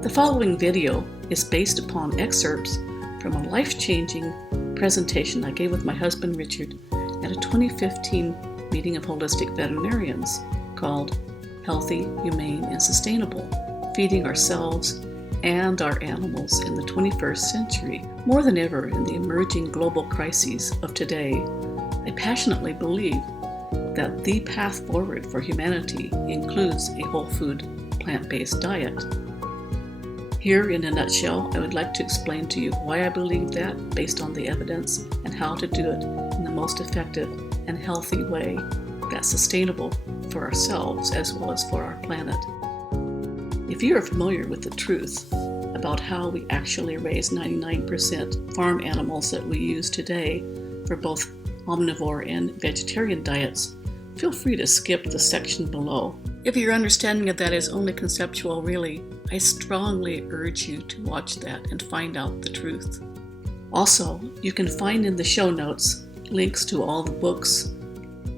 The following video is based upon excerpts from a life-changing presentation I gave with my husband Richard at a 2015 meeting of holistic veterinarians called Healthy, Humane, and Sustainable, Feeding Ourselves and Our Animals in the 21st Century. More than ever in the emerging global crises of today, I passionately believe that the path forward for humanity includes a whole food, plant-based diet. Here in a nutshell, I would like to explain to you why I believe that based on the evidence and how to do it in the most effective and healthy way that's sustainable for ourselves as well as for our planet. If you are familiar with the truth about how we actually raise 99% farm animals that we use today for both omnivore and vegetarian diets, feel free to skip the section below. If your understanding of that is only conceptual, really, I strongly urge you to watch that and find out the truth. Also, you can find in the show notes links to all the books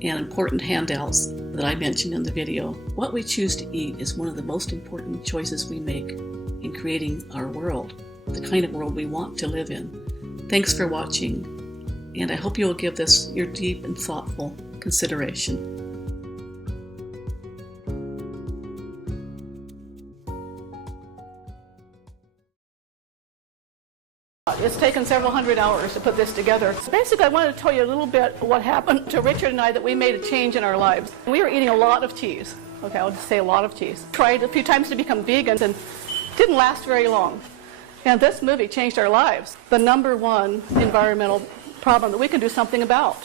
and important handouts that I mentioned in the video. What we choose to eat is one of the most important choices we make in creating our world, the kind of world we want to live in. Thanks for watching, and I hope you'll give this your deep and thoughtful consideration. It's taken several hundred hours to put this together. So basically, I wanted to tell you a little bit what happened to Richard and I, that we made a change in our lives. We were eating a lot of cheese. Okay, I'll just say a lot of cheese. Tried a few times to become vegans and didn't last very long. And this movie changed our lives. The number one environmental problem that we can do something about.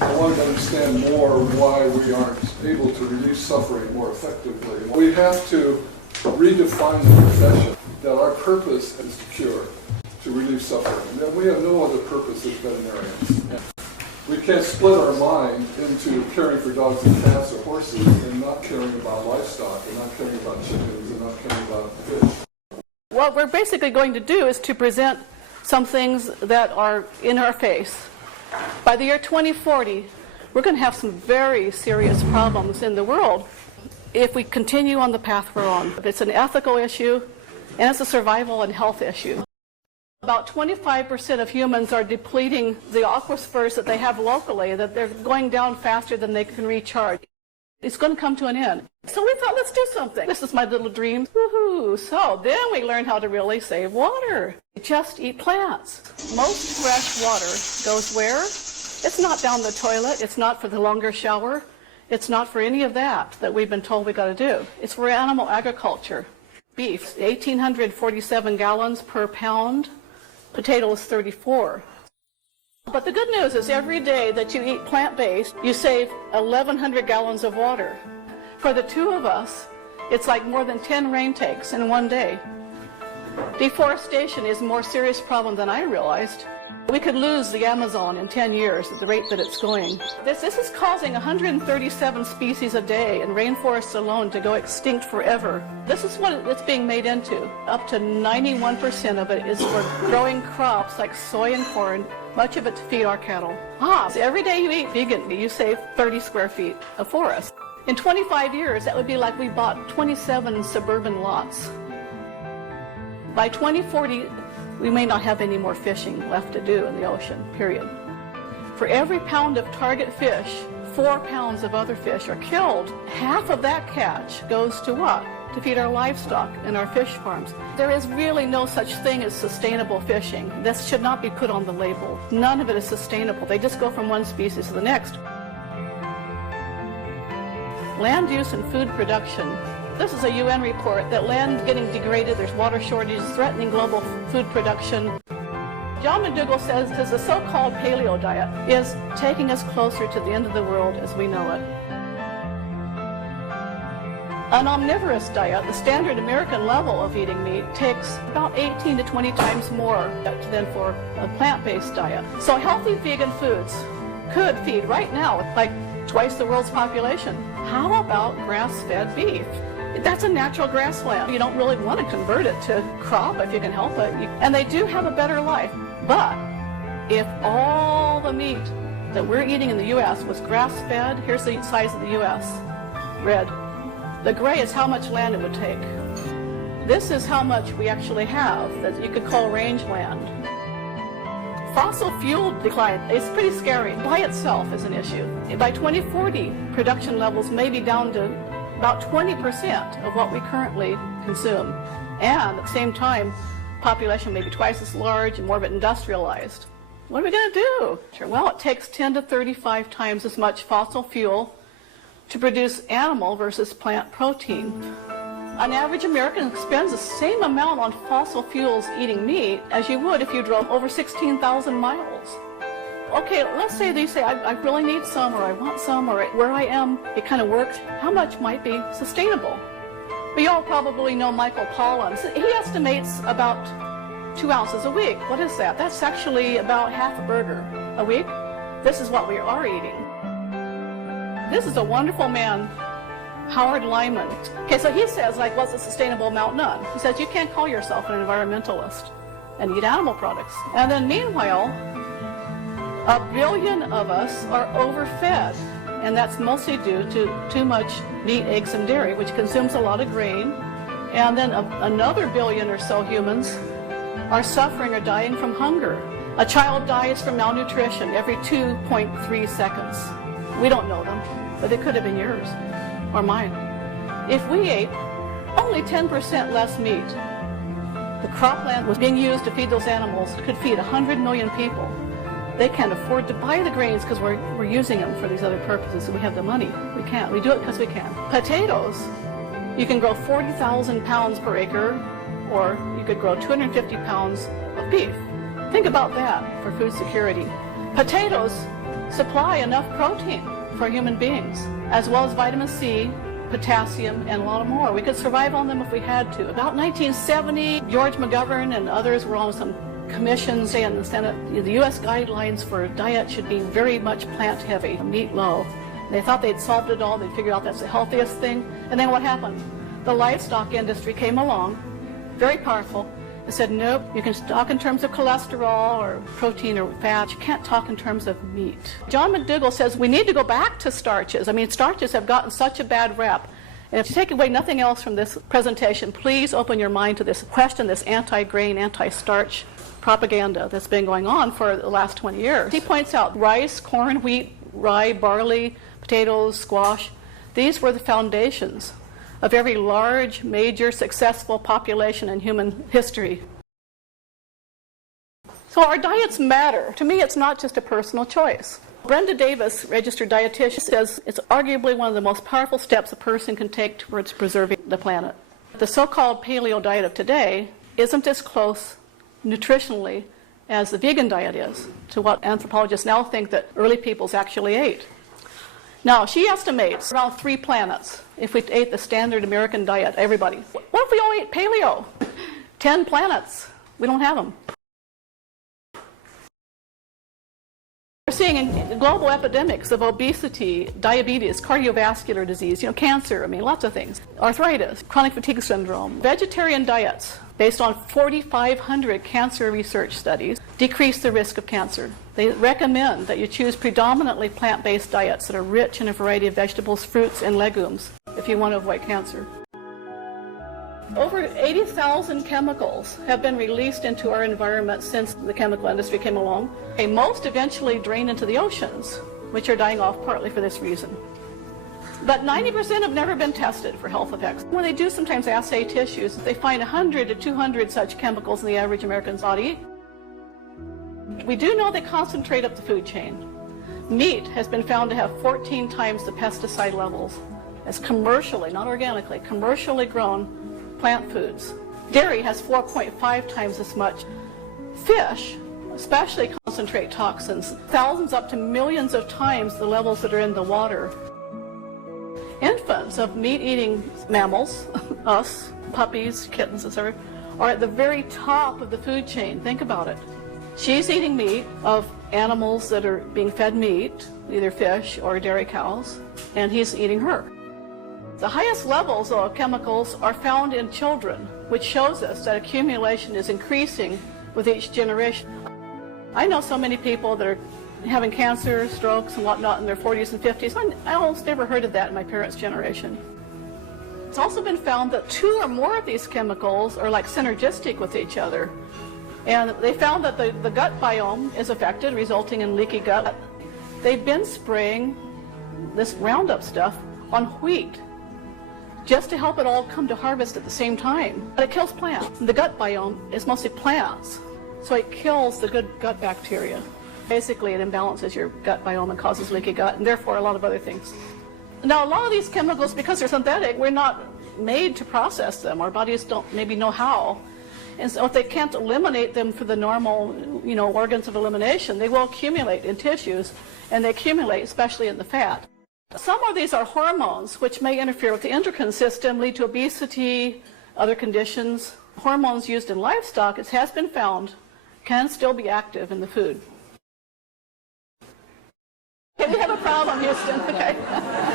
I wanted to understand more why we aren't able to reduce suffering more effectively. We have to redefine the profession, that our purpose is to cure, to reduce suffering. And then we have no other purpose as veterinarians. We can't split our mind into caring for dogs and cats or horses and not caring about livestock, and not caring about chickens, and not caring about fish. What we're basically going to do is to present some things that are in our face. By the year 2040, we're going to have some very serious problems in the world if we continue on the path we're on. It's an ethical issue, and it's a survival and health issue. About 25% of humans are depleting the aquifers that they have locally, that they're going down faster than they can recharge. It's going to come to an end. So we thought, let's do something. This is my little dream. Woohoo! So then we learned how to really save water. Just eat plants. Most fresh water goes where? It's not down the toilet. It's not for the longer shower. It's not for any of that we've been told we got to do. It's for animal agriculture. Beef, 1,847 gallons per pound. Potatoes, 34. But the good news is every day that you eat plant-based, you save 1,100 gallons of water. For the two of us, it's like more than 10 rain takes in one day. Deforestation is a more serious problem than I realized. We could lose the Amazon in 10 years at the rate that it's going. This is causing 137 species a day in rainforests alone to go extinct forever. This is what it's being made into. Up to 91% of it is for growing crops like soy and corn, much of it to feed our cattle. So every day you eat vegan, you save 30 square feet of forest. In 25 years, that would be like we bought 27 suburban lots. By 2040, we may not have any more fishing left to do in the ocean, period. For every pound of target fish, 4 pounds of other fish are killed. Half of that catch goes to what? To feed our livestock and our fish farms. There is really no such thing as sustainable fishing. This should not be put on the label. None of it is sustainable. They just go from one species to the next. Land use and food production. This is a UN report that land is getting degraded, there's water shortages threatening global food production. John McDougall says that the so-called paleo diet is taking us closer to the end of the world as we know it. An omnivorous diet, the standard American level of eating meat, takes about 18 to 20 times more than for a plant-based diet. So healthy vegan foods could feed right now like twice the world's population. How about grass-fed beef? That's a natural grassland. You don't really want to convert it to crop if you can help it. And they do have a better life. But if all the meat that we're eating in the U.S. was grass-fed, here's the size of the U.S. Red. The gray is how much land it would take. This is how much we actually have that you could call rangeland. Fossil fuel decline is pretty scary. By itself is an issue. By 2040, production levels may be down to about 20% of what we currently consume. And at the same time, population may be twice as large and more of it industrialized. What are we going to do? Well, it takes 10 to 35 times as much fossil fuel to produce animal versus plant protein. An average American spends the same amount on fossil fuels eating meat as you would if you drove over 16,000 miles. Okay, let's say they say, I really need some, or I want some, or where I am, it kind of works. How much might be sustainable? But you all probably know Michael Pollan. He estimates about 2 ounces a week. What is that? That's actually about half a burger a week. This is what we are eating. This is a wonderful man, Howard Lyman. Okay, so he says, like, what's a sustainable amount? None. He says you can't call yourself an environmentalist and eat animal products. And then meanwhile, 1 billion of us are overfed, and that's mostly due to too much meat, eggs, and dairy, which consumes a lot of grain. And then another 1 billion or so humans are suffering or dying from hunger. A child dies from malnutrition every 2.3 seconds. We don't know them, but it could have been yours or mine. If we ate only 10% less meat, the cropland was being used to feed those animals could feed 100 million people. They can't afford to buy the grains because we're using them for these other purposes, and we have the money. We can't. We do it because we can. Potatoes, you can grow 40,000 pounds per acre, or you could grow 250 pounds of beef. Think about that for food security. Potatoes supply enough protein for human beings, as well as vitamin C, potassium, and a lot more. We could survive on them if we had to. About 1970, George McGovern and others were on some commissions in the Senate. The U.S. guidelines for diet should be very much plant-heavy, meat low. They thought they'd solved it all. They figured out that's the healthiest thing. And then what happened? The livestock industry came along, very powerful, and said, nope, you can talk in terms of cholesterol or protein or fat. You can't talk in terms of meat. John McDougall says we need to go back to starches. I mean, starches have gotten such a bad rep. And if you take away nothing else from this presentation, please open your mind to this question, this anti-grain, anti-starch propaganda that's been going on for the last 20 years. He points out rice, corn, wheat, rye, barley, potatoes, squash. These were the foundations of every large, major, successful population in human history. So our diets matter. To me, it's not just a personal choice. Brenda Davis, registered dietitian, says it's arguably one of the most powerful steps a person can take towards preserving the planet. The so-called paleo diet of today isn't as close nutritionally as the vegan diet is to what anthropologists now think that early peoples actually ate. Now, she estimates around 3 planets if we ate the standard American diet, everybody. What if we all ate paleo? 10 planets. We don't have them. We're seeing global epidemics of obesity, diabetes, cardiovascular disease, cancer, lots of things. Arthritis, chronic fatigue syndrome. Vegetarian diets, based on 4,500 cancer research studies, decrease the risk of cancer. They recommend that you choose predominantly plant-based diets that are rich in a variety of vegetables, fruits, and legumes if you want to avoid cancer. Over 80,000 chemicals have been released into our environment since the chemical industry came along. Most eventually drain into the oceans, which are dying off partly for this reason. But 90% have never been tested for health effects. When they do sometimes assay tissues, they find 100 to 200 such chemicals in the average American's body. We do know they concentrate up the food chain. Meat has been found to have 14 times the pesticide levels as commercially, not organically, commercially grown plant foods. Dairy has 4.5 times as much. Fish especially concentrate toxins, thousands up to millions of times the levels that are in the water. Infants of meat-eating mammals, us, puppies, kittens, etc., are at the very top of the food chain. Think about it. She's eating meat of animals that are being fed meat, either fish or dairy cows, and he's eating her. The highest levels of chemicals are found in children, which shows us that accumulation is increasing with each generation. I know so many people that are having cancer, strokes, and whatnot in their 40s and 50s. I almost never heard of that in my parents' generation. It's also been found that 2 or more of these chemicals are like synergistic with each other. And they found that the gut biome is affected, resulting in leaky gut. They've been spraying this Roundup stuff on wheat just to help it all come to harvest at the same time. But it kills plants. The gut biome is mostly plants, so it kills the good gut bacteria. Basically, it imbalances your gut biome and causes leaky gut, and therefore a lot of other things. Now, a lot of these chemicals, because they're synthetic, we're not made to process them. Our bodies don't maybe know how. And so if they can't eliminate them for the normal, organs of elimination, they will accumulate in tissues, and they accumulate especially in the fat. Some of these are hormones, which may interfere with the endocrine system, lead to obesity, other conditions. Hormones used in livestock, it has been found, can still be active in the food. Okay, we have a problem, Houston. Okay.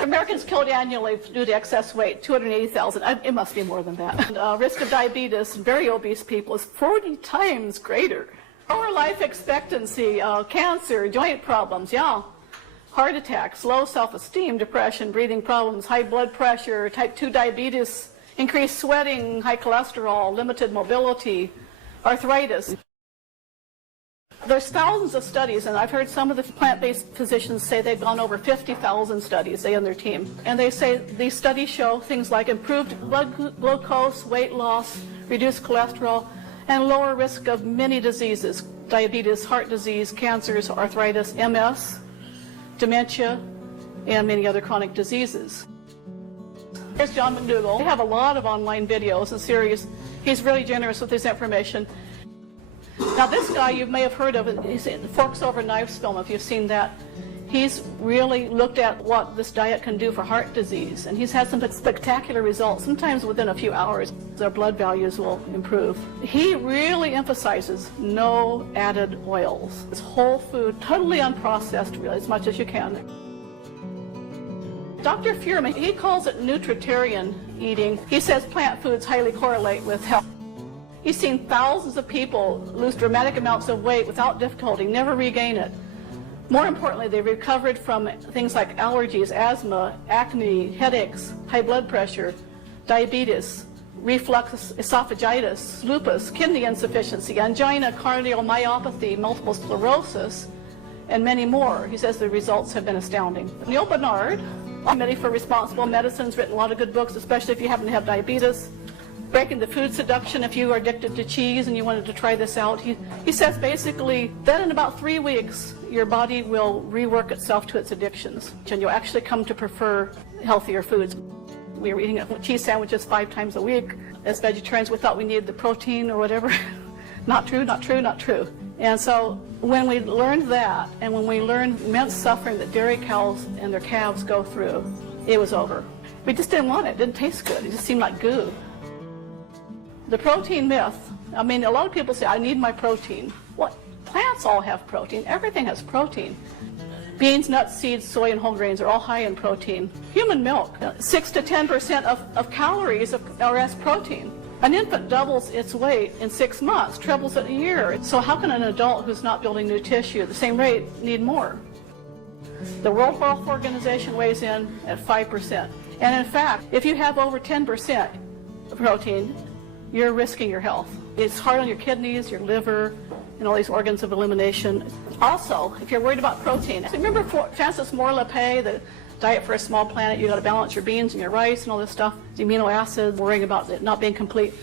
Americans killed annually due to excess weight, 280,000. It must be more than that. And, risk of diabetes in very obese people is 40 times greater. Lower life expectancy, cancer, joint problems, heart attacks, low self-esteem, depression, breathing problems, high blood pressure, type 2 diabetes, increased sweating, high cholesterol, limited mobility, arthritis. There's thousands of studies, and I've heard some of the plant-based physicians say they've gone over 50,000 studies, they and their team. And they say these studies show things like improved blood glucose, weight loss, reduced cholesterol, and lower risk of many diseases, diabetes, heart disease, cancers, arthritis, MS, dementia, and many other chronic diseases. Here's John McDougall. They have a lot of online videos and series. He's really generous with his information. Now this guy you may have heard of, he's in Forks Over Knives film, if you've seen that. He's really looked at what this diet can do for heart disease, and he's had some spectacular results. Sometimes within a few hours, their blood values will improve. He really emphasizes no added oils. It's whole food, totally unprocessed, really, as much as you can. Dr. Fuhrman, he calls it nutritarian eating. He says plant foods highly correlate with health. He's seen thousands of people lose dramatic amounts of weight without difficulty, never regain it. More importantly, they recovered from things like allergies, asthma, acne, headaches, high blood pressure, diabetes, reflux esophagitis, lupus, kidney insufficiency, angina, cardiomyopathy, multiple sclerosis, and many more. He says the results have been astounding. Neil Barnard, Committee for Responsible Medicine, has written a lot of good books, especially if you happen to have diabetes. Breaking the Food Seduction, if you are addicted to cheese and you wanted to try this out. He says basically that in about 3 weeks, your body will rework itself to its addictions, and you'll actually come to prefer healthier foods. We were eating cheese sandwiches 5 times a week. As vegetarians, we thought we needed the protein or whatever. Not true, not true, not true. And so when we learned that, and when we learned immense suffering that dairy cows and their calves go through, it was over. We just didn't want it. It didn't taste good. It just seemed like goo. The protein myth, I mean, a lot of people say, I need my protein. What? Plants all have protein. Everything has protein. Beans, nuts, seeds, soy, and whole grains are all high in protein. Human milk, 6 to 10% of calories are as protein. An infant doubles its weight in 6 months, trebles it a year. So how can an adult who's not building new tissue at the same rate need more? The World Health Organization weighs in at 5%. And in fact, if you have over 10% protein, you're risking your health. It's hard on your kidneys, your liver, and all these organs of elimination. Also, if you're worried about protein, remember Francis Moore Lepay, the diet for a small planet, you got to balance your beans and your rice and all this stuff, the amino acids, worrying about it not being complete.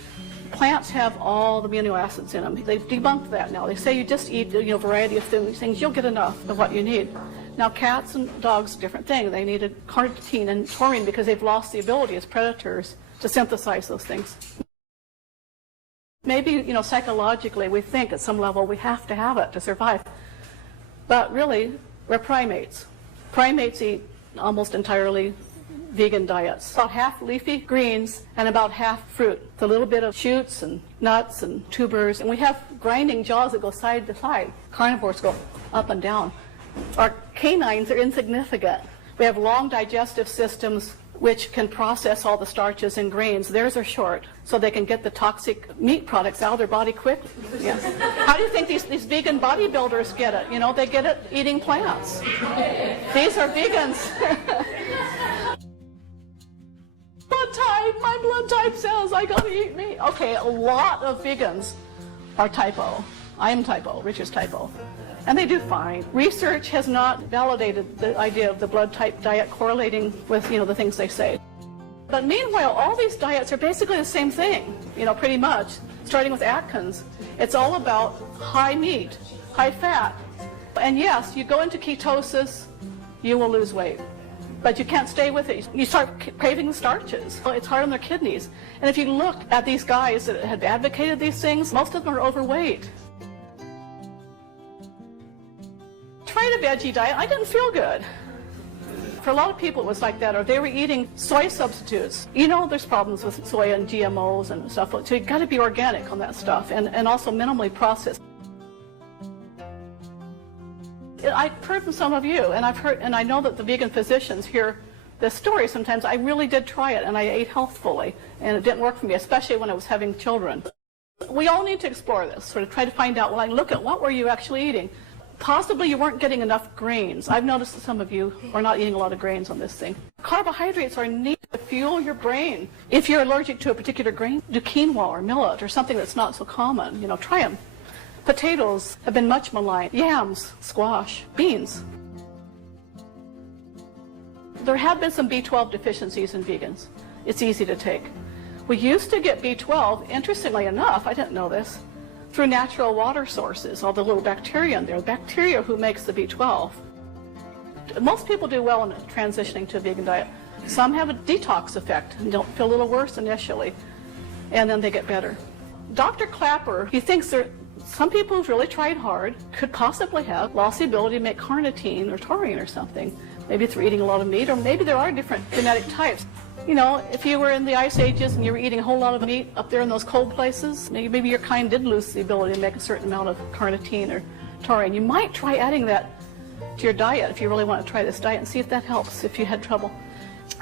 Plants have all the amino acids in them. They've debunked that now. They say you just eat a variety of things, you'll get enough of what you need. Now cats and dogs, different thing. They needed carnitine and taurine because they've lost the ability as predators to synthesize those things. Maybe, psychologically we think at some level we have to have it to survive. But really, we're primates. Primates eat almost entirely vegan diets. About half leafy greens and about half fruit. It's a little bit of shoots and nuts and tubers. And we have grinding jaws that go side to side. Carnivores go up and down. Our canines are insignificant. We have long digestive systems which can process all the starches and grains. Theirs are short, so they can get the toxic meat products out of their body quickly. Yes. How do you think these vegan bodybuilders get it? They get it eating plants. These are vegans. One time, my blood type says I gotta eat meat. Okay, a lot of vegans are type O. I am type O, Richard's type O. And they do fine. Research has not validated the idea of the blood type diet correlating with, the things they say. But meanwhile, all these diets are basically the same thing, pretty much, starting with Atkins. It's all about high meat, high fat. And yes, you go into ketosis, you will lose weight. But you can't stay with it. You start craving the starches. It's hard on their kidneys. And if you look at these guys that have advocated these things, most of them are overweight. Tried a veggie diet, I didn't feel good. For a lot of people it was like that, or they were eating soy substitutes. There's problems with soy and GMOs and stuff, so you've got to be organic on that stuff, and also minimally processed. I've heard from some of you, and I know that the vegan physicians hear this story sometimes. I really did try it, and I ate healthfully, and it didn't work for me, especially when I was having children. We all need to explore this, sort of try to find out, look at what were you actually eating. Possibly you weren't getting enough grains. I've noticed that some of you are not eating a lot of grains on this thing. Carbohydrates are needed to fuel your brain. If you're allergic to a particular grain, do quinoa or millet or something that's not so common. Try them. Potatoes have been much maligned. Yams, squash, beans. There have been some B12 deficiencies in vegans. It's easy to take. We used to get B12, interestingly enough, I didn't know this, through natural water sources, all the little bacteria in there, the bacteria who makes the B12. Most people do well in transitioning to a vegan diet. Some have a detox effect and don't feel a little worse initially, and then they get better. Dr. Clapper, he thinks some people who've really tried hard could possibly have lost the ability to make carnitine or taurine or something, maybe through eating a lot of meat, or maybe there are different genetic types. If you were in the ice ages and you were eating a whole lot of meat up there in those cold places, maybe your kind did lose the ability to make a certain amount of carnitine or taurine. You might try adding that to your diet if you really want to try this diet and see if that helps if you had trouble.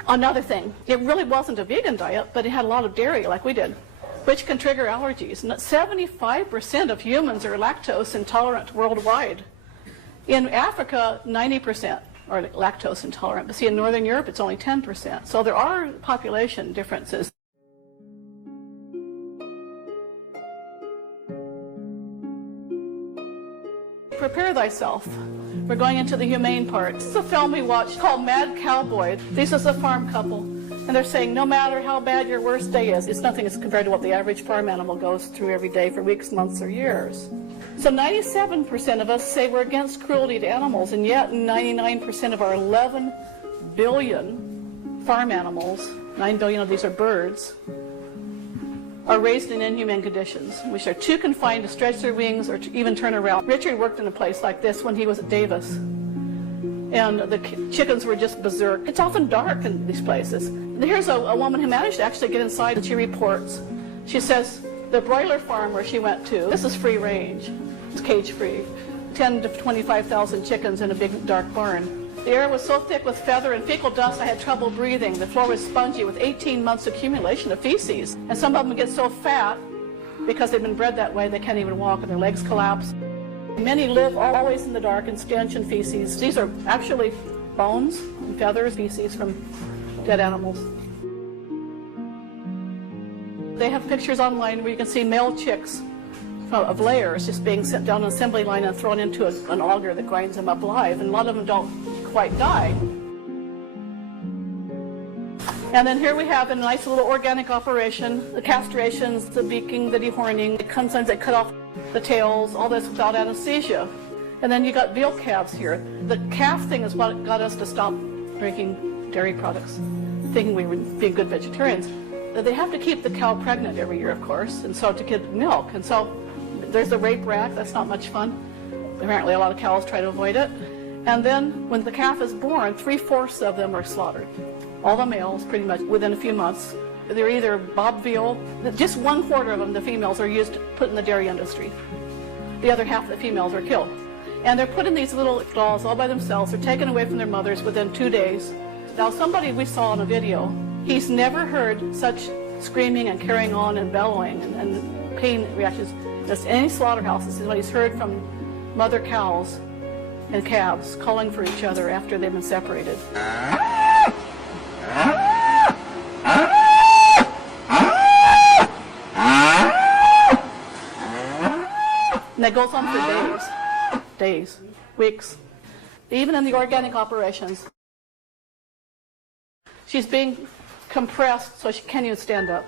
Another thing, it really wasn't a vegan diet, but it had a lot of dairy like we did, which can trigger allergies. And 75% of humans are lactose intolerant worldwide. In Africa, 90%. Are lactose intolerant. But see, in Northern Europe, it's only 10%. So there are population differences. Prepare thyself. We're going into the humane part. This is a film we watched called Mad Cowboy. This is a farm couple. And they're saying no matter how bad your worst day is, it's nothing as compared to what the average farm animal goes through every day for weeks, months, or years. So 97% of us say we're against cruelty to animals, and yet 99% of our 11 billion farm animals, 9 billion of these are birds, are raised in inhumane conditions, which are too confined to stretch their wings or to even turn around. Richard worked in a place like this when he was at Davis, and the chickens were just berserk. It's often dark in these places. Here's a woman who managed to actually get inside, and she reports. She says, the broiler farm where she went to, this is free range, it's cage free, 10 to 25,000 chickens in a big dark barn. The air was so thick with feather and fecal dust I had trouble breathing. The floor was spongy with 18 months accumulation of feces. And some of them get so fat because they've been bred that way they can't even walk and their legs collapse. Many live always in the dark in stench and feces. These are actually bones and feathers, feces from dead animals. They have pictures online where you can see male chicks of layers just being sent down an assembly line and thrown into an auger that grinds them up alive, and a lot of them don't quite die. And then here we have a nice little organic operation, the castrations, the beaking, the dehorning. Sometimes they cut off the tails, all this without anesthesia. And then you got veal calves here. The calf thing is what got us to stop drinking dairy products, thinking we would be good vegetarians. They have to keep the cow pregnant every year, of course, and so to get milk. And so there's the rape rack. That's not much fun. Apparently a lot of cows try to avoid it. And then when the calf is born, 3/4 of them are slaughtered. All the males, pretty much within a few months. They're either bob veal, just 1/4 of them, the females, are used to put in the dairy industry. The other half of the females are killed. And they're put in these little stalls all by themselves. They're taken away from their mothers within 2 days. Now somebody we saw in a video, he's never heard such screaming and carrying on and bellowing and pain reactions as any slaughterhouse. This is what he's heard from mother cows and calves calling for each other after they've been separated. And it goes on for days, weeks. Even in the organic operations, she's being compressed so she can't even stand up.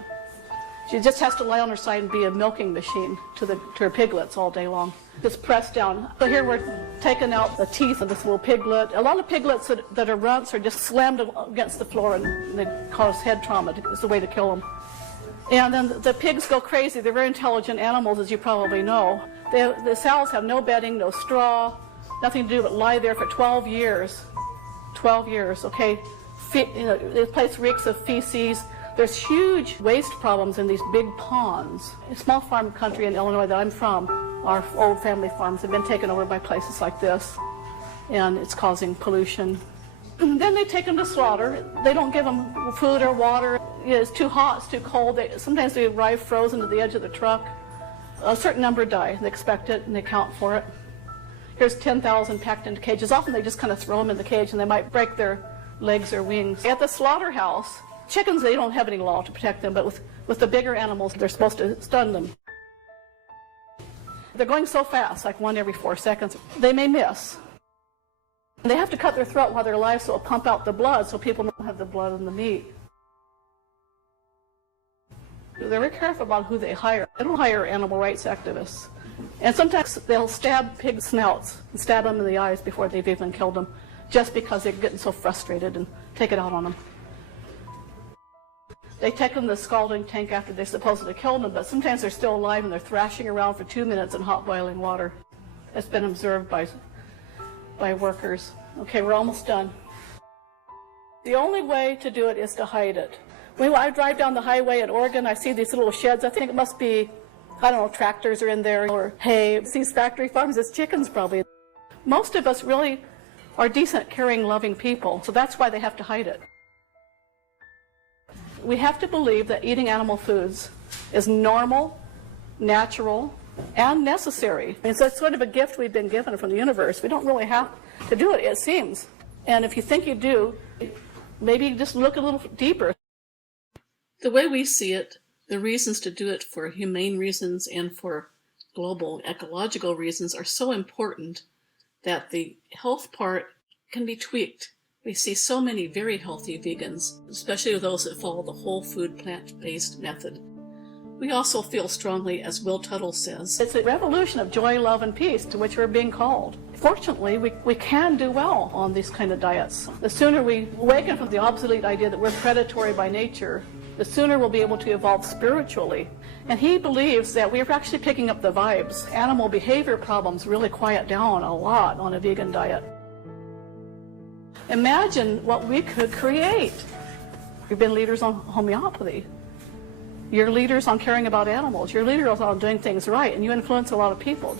She just has to lie on her side and be a milking machine to her piglets all day long. Just pressed down. So here we're taking out the teeth of this little piglet. A lot of piglets that are runts are just slammed against the floor and they cause head trauma. It's the way to kill them. And then the pigs go crazy. They're very intelligent animals, as you probably know. The sows have no bedding, no straw, nothing to do but lie there for 12 years. 12 years, okay? The place reeks of feces. There's huge waste problems in these big ponds. A small farm country in Illinois that I'm from, our old family farms have been taken over by places like this, and it's causing pollution. Then they take them to slaughter. They don't give them food or water. It's too hot, it's too cold. Sometimes they arrive frozen to the edge of the truck. A certain number die. They expect it and they count for it. Here's 10,000 packed into cages. Often they just kind of throw them in the cage and they might break their legs or wings. At the slaughterhouse, chickens, they don't have any law to protect them, but with the bigger animals, they're supposed to stun them. They're going so fast, like 1 every 4 seconds, they may miss. They have to cut their throat while they're alive so it'll pump out the blood so people don't have the blood in the meat. They're very careful about who they hire. They don't hire animal rights activists. And sometimes they'll stab pig snouts and stab them in the eyes before they've even killed them, just because they're getting so frustrated and take it out on them. They take them to the scalding tank after they supposedly killed them, but sometimes they're still alive and they're thrashing around for 2 minutes in hot boiling water. It's been observed by workers. Okay, we're almost done. The only way to do it is to hide it. When I drive down the highway in Oregon, I see these little sheds. I think it must be, I don't know, tractors are in there or hay. These factory farms, it's chickens probably. Most of us really are decent, caring, loving people, so that's why they have to hide it. We have to believe that eating animal foods is normal, natural, and necessary. It's sort of a gift we've been given from the universe. We don't really have to do it, it seems. And if you think you do, maybe just look a little deeper. The way we see it, the reasons to do it for humane reasons and for global ecological reasons are so important that the health part can be tweaked. We see so many very healthy vegans, especially those that follow the whole food plant-based method. We also feel strongly, as Will Tuttle says, it's a revolution of joy, love, and peace to which we're being called. Fortunately, we can do well on these kind of diets. The sooner we awaken from the obsolete idea that we're predatory by nature, the sooner we'll be able to evolve spiritually. And he believes that we're actually picking up the vibes. Animal behavior problems really quiet down a lot on a vegan diet. Imagine what we could create. You've been leaders on homeopathy. You're leaders on caring about animals. You're leaders on doing things right, and you influence a lot of people.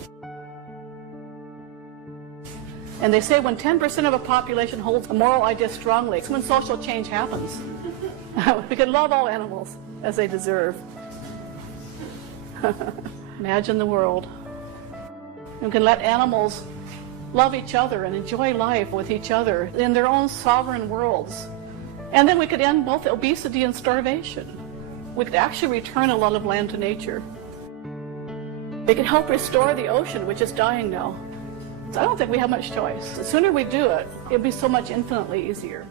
And they say when 10% of a population holds a moral idea strongly, it's when social change happens. We can love all animals as they deserve. Imagine the world. We can let animals love each other and enjoy life with each other in their own sovereign worlds. And then we could end both obesity and starvation. We could actually return a lot of land to nature. We could help restore the ocean, which is dying now. So I don't think we have much choice. The sooner we do it, it'll be so much infinitely easier.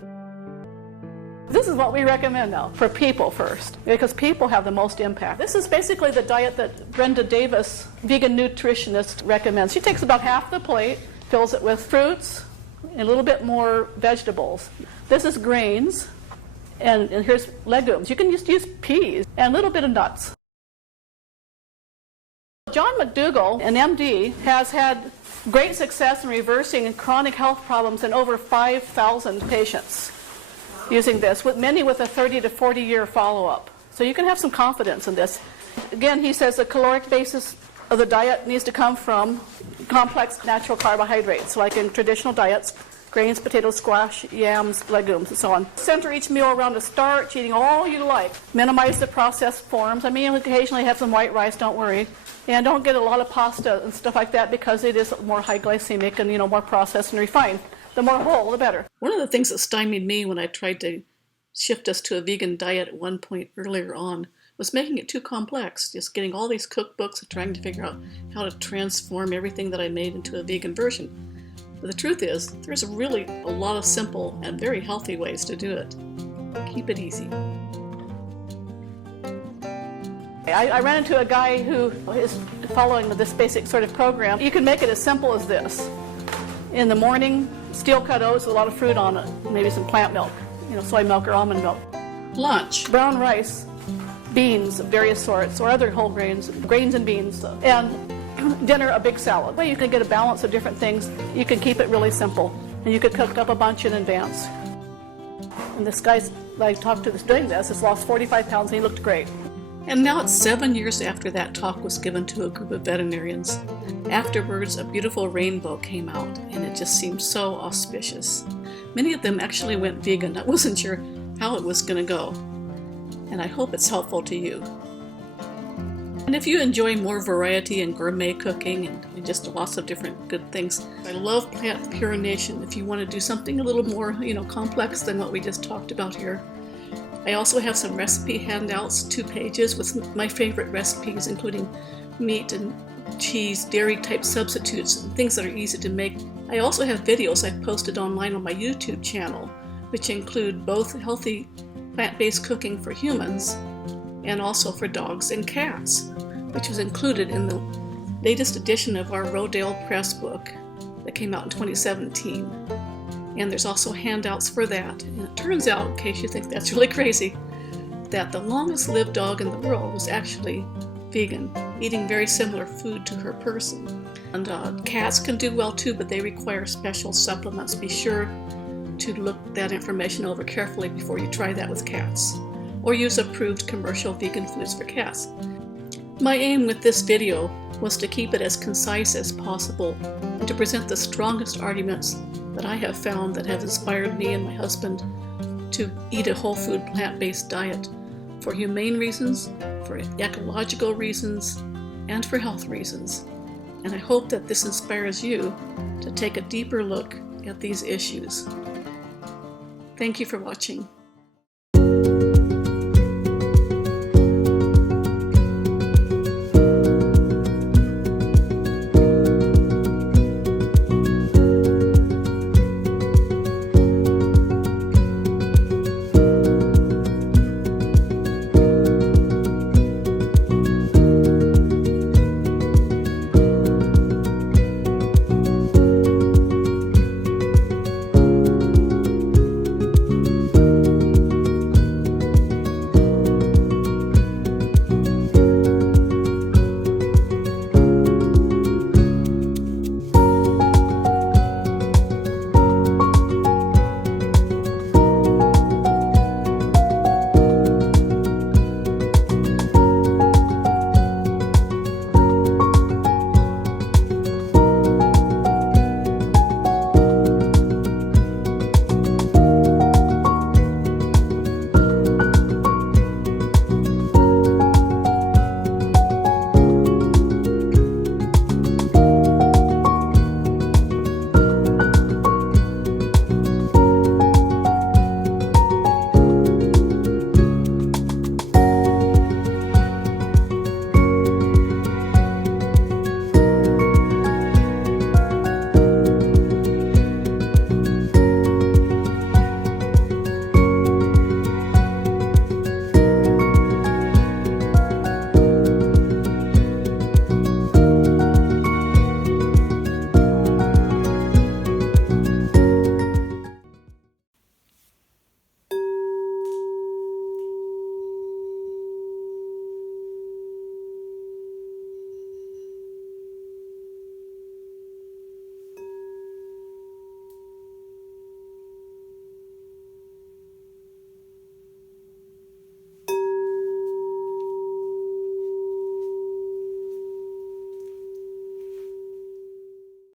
This is what we recommend now, for people first, because people have the most impact. This is basically the diet that Brenda Davis, vegan nutritionist, recommends. She takes about half the plate, fills it with fruits, and a little bit more vegetables. This is grains, and here's legumes. You can just use peas and a little bit of nuts. John McDougall, an MD, has had great success in reversing chronic health problems in over 5,000 patients using this, with many with a 30 to 40 year follow-up. So you can have some confidence in this. Again, he says the caloric basis of the diet needs to come from complex natural carbohydrates, like in traditional diets, grains, potatoes, squash, yams, legumes, and so on. Center each meal around a starch, eating all you like. Minimize the processed forms. I mean, occasionally have some white rice, don't worry. And don't get a lot of pasta and stuff like that because it is more high glycemic and, more processed and refined. The more whole, the better. One of the things that stymied me when I tried to shift us to a vegan diet at one point earlier on was making it too complex, just getting all these cookbooks and trying to figure out how to transform everything that I made into a vegan version. But the truth is, there's really a lot of simple and very healthy ways to do it. Keep it easy. I ran into a guy who is following this basic sort of program. You can make it as simple as this. In the morning, steel-cut oats with a lot of fruit on it, maybe some plant milk, soy milk or almond milk. Lunch. Brown rice, beans of various sorts, or other whole grains and beans, and dinner, a big salad. Well, you can get a balance of different things. You can keep it really simple, and you could cook up a bunch in advance. And this guy I talked to doing this has lost 45 pounds, and he looked great. And now it's 7 years after that talk was given to a group of veterinarians. Afterwards, a beautiful rainbow came out, and it just seemed so auspicious. Many of them actually went vegan. I wasn't sure how it was going to go, and I hope it's helpful to you. And if you enjoy more variety and gourmet cooking and just lots of different good things, I love plant purination if you want to do something a little more, complex than what we just talked about here. I also have some recipe handouts, 2 pages with my favorite recipes, including meat and cheese, dairy-type substitutes, and things that are easy to make. I also have videos I've posted online on my YouTube channel, which include both healthy plant-based cooking for humans and also for dogs and cats, which was included in the latest edition of our Rodale Press book that came out in 2017. And there's also handouts for that. And it turns out, in case you think that's really crazy, that the longest lived dog in the world was actually vegan, eating very similar food to her person. And cats can do well too, but they require special supplements. Be sure to look that information over carefully before you try that with cats, or use approved commercial vegan foods for cats. My aim with this video was to keep it as concise as possible and to present the strongest arguments that I have found that have inspired me and my husband to eat a whole food plant-based diet for humane reasons, for ecological reasons, and for health reasons. And I hope that this inspires you to take a deeper look at these issues. Thank you for watching.